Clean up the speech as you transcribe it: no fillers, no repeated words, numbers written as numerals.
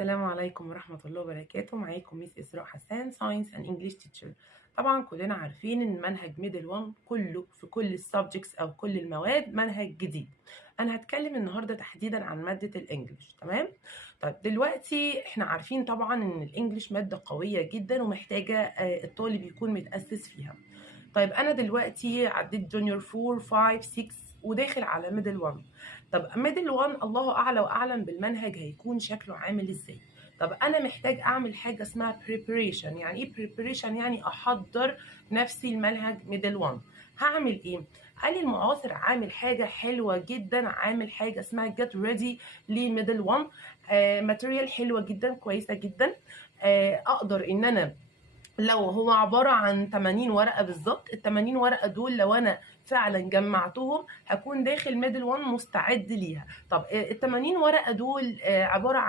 السلام عليكم ورحمة الله وبركاته. معاكم ميس إسراء حسان ساينس اند انجلش تيتشر. طبعا كلنا عارفين ان منهج ميدل 1 كله في كل السبجكتس او كل المواد منهج جديد. انا هتكلم النهارده تحديدا عن مادة الانجليش. تمام؟ طيب دلوقتي احنا عارفين طبعا ان الانجليش مادة قوية جدا ومحتاجة الطالب يكون متأسس فيها. طيب انا دلوقتي عديت جونيور 4 5 6 وداخل على ميدل 1. طب ميدل 1 الله اعلى واعلم بالمنهج هيكون شكله عامل ازاي. طب انا محتاج اعمل حاجه اسمها preparation. يعني ايه preparation؟ يعني احضر نفسي المنهج ميدل 1. هعمل ايه؟ قال لي المعاصر عامل حاجه حلوه جدا، عامل حاجه اسمها get ready لميدل 1. ماتيريال حلوه جدا كويسه جدا. اقدر ان انا لو هو عبارة عن 80 ورقة بالظبط، ال 80 ورقة دول لو أنا فعلا جمعتهم هكون داخل ميدل 1 مستعد ليها. طب ال 80 ورقة دول عبارة